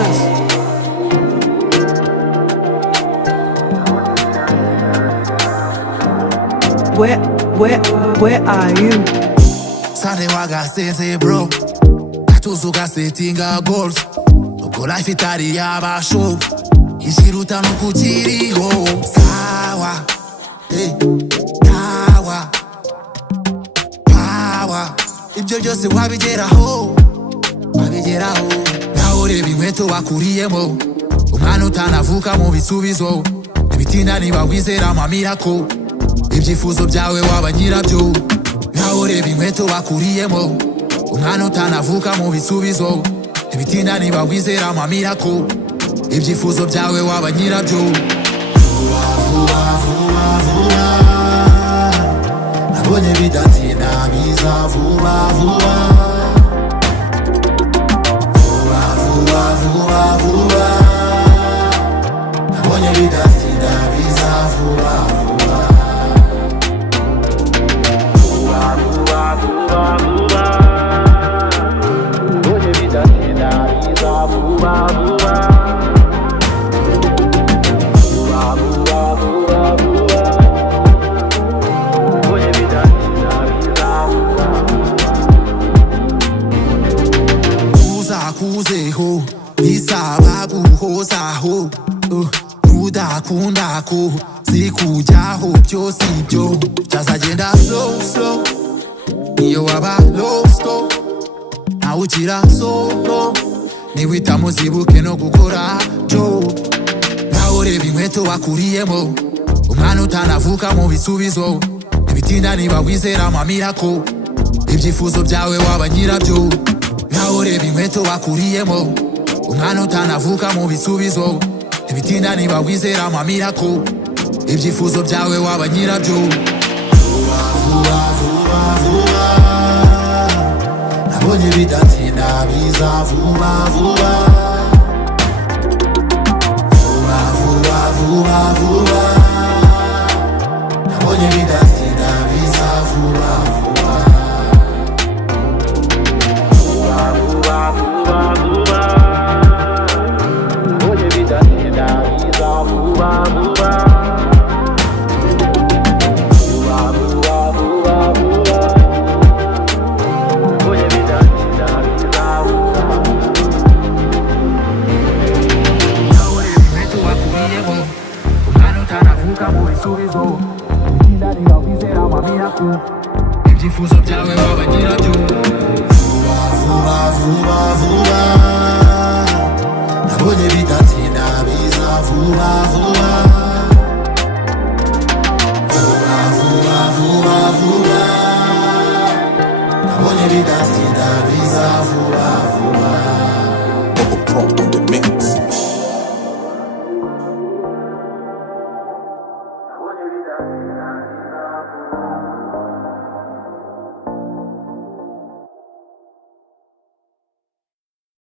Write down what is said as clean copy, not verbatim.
Cheers. Where are you? Sunday waga sense bro atuzuka settinga goals uko life itari yabasho ishiruta nukukiriho sawa tawa power ibyo byose wabigeraho nawe ureba inkweto wakuriyemo umwana utanavuka mu bisubizo ibitinda niba wizera amamirako ibyifuzo byawe waba nyirabyo nawe ureba inkweto wakuriyemo umwana utanavuka mu bisubizo ibitinda niba wizera amamirako ibyifuzo byawe waba nyirabyo vuba vuba vuba vuba nabonye bidatinda biza vuba vuba vuba vuba vuba vuba nabonye bidatinda biza vuba vuba kuzeho isaba guhozaho udakundako zikujyaho byose ibyo byazagenda slow iyo waba losto nawe ukira solo niwita muzibuke no gukora jo nawe ureba inkweto wakuriyemo umwana utanavuka mu bisubizo ibitinda niba wizera amamirako ibyifuzo byawe waba nyirabyo nawe ureba inkweto wakuriyemo umwana utanavuka mu bisubizo ibitinda niba wizera amamirako ibyifuzo byawe waba nyirabyo vuba vuba vuba vuba nabonye bidatinda biza vuba vuba vuba vuba vuba vuba nabonye bidatinda biza vuba vuba vuba vuba vuba nabonye bidatinda biza vuba vuba ibyifuzo byawe waba nyirabyo vuba vuba vuba vuba nabonye bidatinda biza vuba vuba vuba vuba vuba vuba nabonye bidatinda biza vuba vuba